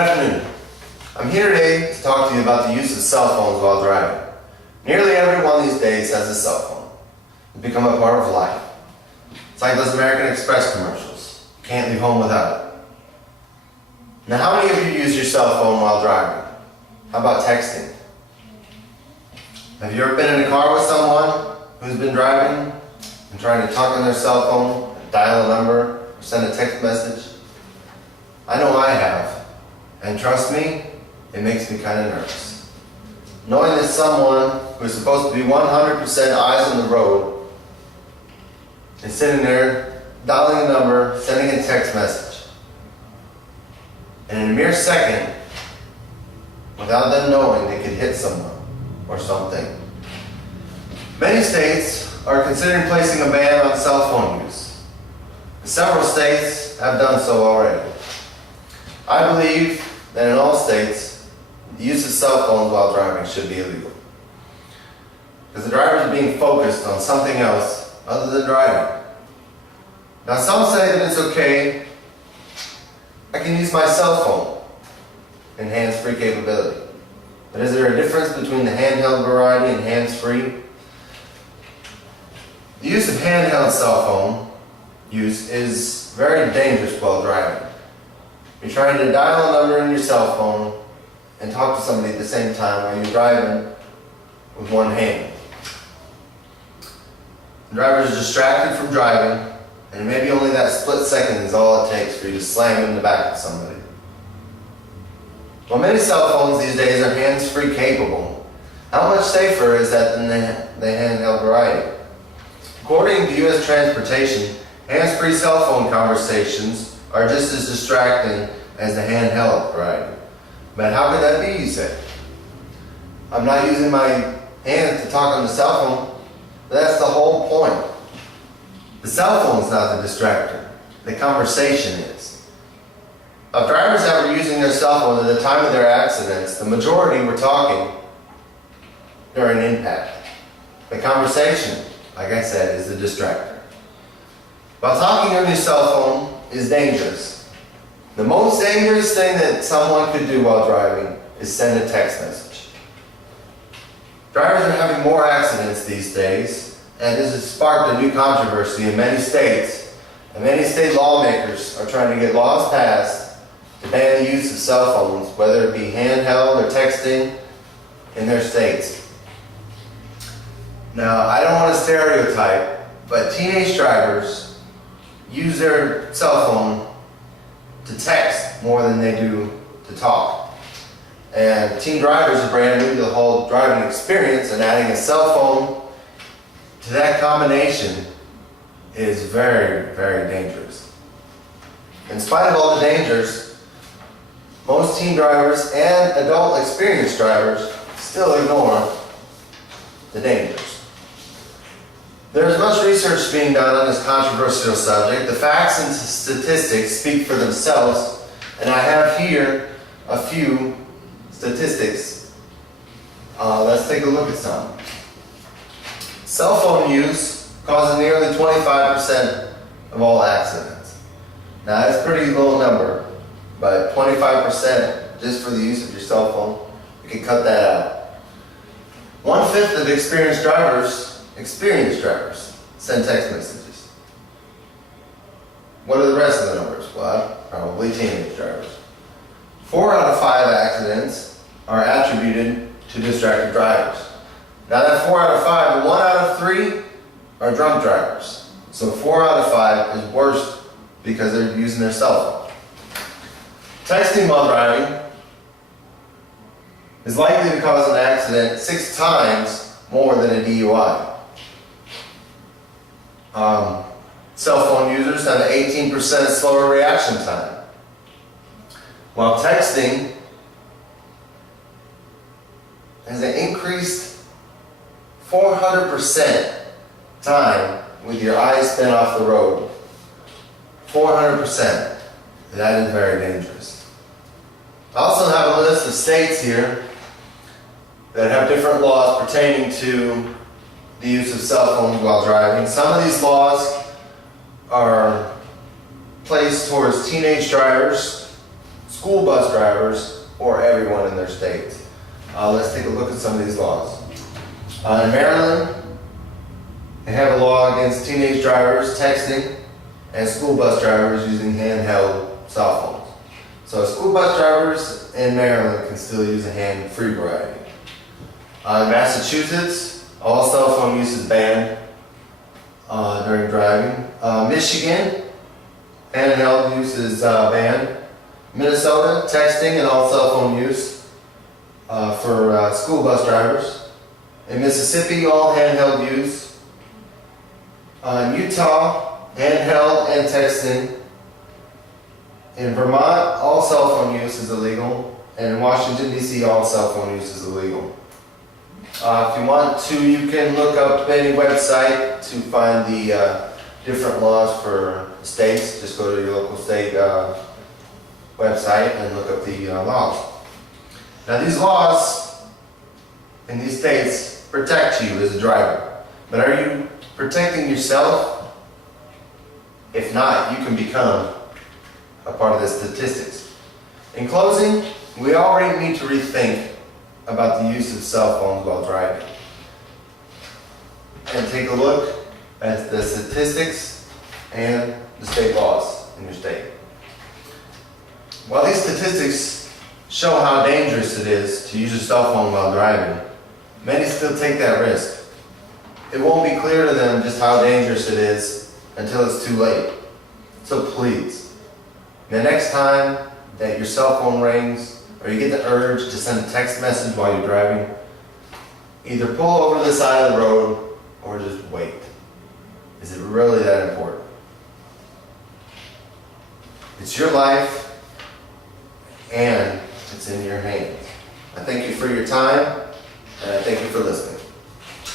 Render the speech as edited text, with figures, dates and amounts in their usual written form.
afternoon. I'm here today to talk to you about the use of cell phones while driving. Nearly everyone these days has a cell phone. It's become a part of life. It's like those American Express commercials. You can't leave home without it. Now, how many of you use your cell phone while driving? How about texting? Have you ever been in a car with someone who's been driving and trying to talk on their cell phone, dial a number, or send a text message? I know I have, and trust me, it makes me kind of nervous. Knowing that someone who is supposed to be 100% eyes on the road is sitting there dialing a number, sending a text message, and in a mere second, without them knowing, they could hit someone or something. Many states are considering placing a ban on cell phone use. Several states have done so already. I believe that in all states, the use of cell phones while driving should be illegal. Because the driver is being focused on something else other than driving. Now, some say that it's okay, I can use my cell phone in hands-free capability. But is there a difference between the handheld variety and hands-free? The use of handheld cell phone use is very dangerous while driving. You're trying to dial a number in your cell phone and talk to somebody at the same time while you're driving with one hand. The driver is distracted from driving, and maybe only that split second is all it takes for you to slam in the back of somebody. While many cell phones these days are hands-free capable, how much safer is that than the handheld variety? According to U.S. Transportation, hands-free cell phone conversations are just as distracting as the handheld variety. But how could that be, you say? I'm not using my hands to talk on the cell phone. That's the whole point. The cell phone is not the distractor. The conversation is. Of drivers that were using their cell phone at the time of their accidents, the majority were talking during impact. The conversation, like I said, is the distractor. While talking on your cell phone is dangerous, the most dangerous thing that someone could do while driving is send a text message. Drivers are having more accidents these days, and this has sparked a new controversy in many states, and many state lawmakers are trying to get laws passed to ban the use of cell phones, whether it be handheld or texting, in their states. Now, I don't want to stereotype, but teenage drivers use their cell phone to text more than they do to talk. And teen drivers are brand new to the whole driving experience, and adding a cell phone to that combination is very, very dangerous. In spite of all the dangers, most teen drivers and adult experienced drivers still ignore the dangers. There's much research being done on this controversial subject. The facts and statistics speak for themselves, and I have here a few statistics. Let's take a look at some. Cell phone use causes nearly 25% of all accidents. Now, that's a pretty low number, but 25% just for the use of your cell phone, you can cut that out. 1/5 of experienced drivers send text messages. What are the rest of the numbers? Well, probably teenage drivers. 4 out of 5 accidents are attributed to distracted drivers. Now, that 4 out of 5, 1 out of 3 are drunk drivers. So 4 out of 5 is worse because they're using their cell phone. Texting while driving is likely to cause an accident 6 times more than a DUI. Cell phone users have an 18% slower reaction time, while texting has an increased 400% time with your eyes spent off the road. 400%. That is very dangerous. I also have a list of states here that have different laws pertaining to the use of cell phones while driving. Some of these laws are placed towards teenage drivers, school bus drivers, or everyone in their state. Let's take a look at some of these laws. In Maryland, they have a law against teenage drivers texting and school bus drivers using handheld cell phones. So school bus drivers in Maryland can still use a hand-free variety. In Massachusetts, all cell phone use is banned during driving. Michigan, handheld use is banned. Minnesota, texting and all cell phone use for school bus drivers. In Mississippi, all handheld use. In Utah, handheld and texting. In Vermont, all cell phone use is illegal. And in Washington, D.C., all cell phone use is illegal. If you want to, you can look up any website to find the different laws for states. Just go to your local state website and look up the laws. Now these laws in these states protect you as a driver, but are you protecting yourself? If not, you can become a part of the statistics. In closing, we already need to rethink about the use of cell phones while driving and take a look at the statistics and the state laws in your state. While these statistics show how dangerous it is to use a cell phone while driving, many still take that risk. It won't be clear to them just how dangerous it is until it's too late. So please, the next time that your cell phone rings or you get the urge to send a text message while you're driving, either pull over to the side of the road or just wait. Is it really that important? It's your life and it's in your hands. I thank you for your time and I thank you for listening.